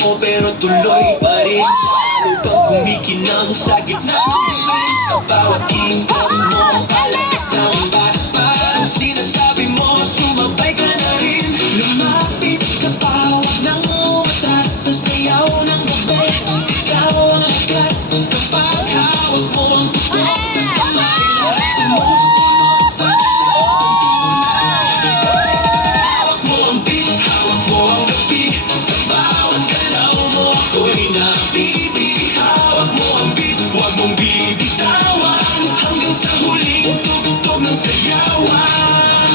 ko pero tuloy pa rin. Paano bang kumikinang sa gitna ng dilim? Sa bawat ingay mo, palakas ang bas. Parang sinasabi mo, sumabay ka na rin. Lumapit ka pa, huwag nang umatras. Sa sayaw ng gabi, ikaw ang agas. Kapag hawak mo ang tutok sa kamay, lahat sumusunod sa hawak mo ang beat, hawak mo ang gabi. Sa bawat galaw mo, ako'y nabibi. Hawak mo ang beat, huwag mong bibitawan. Hanggang sa huling tutugtog ng sayawan.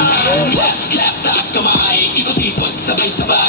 Clap, clap, taas kamay, ikot-ikot, sabay-sabay.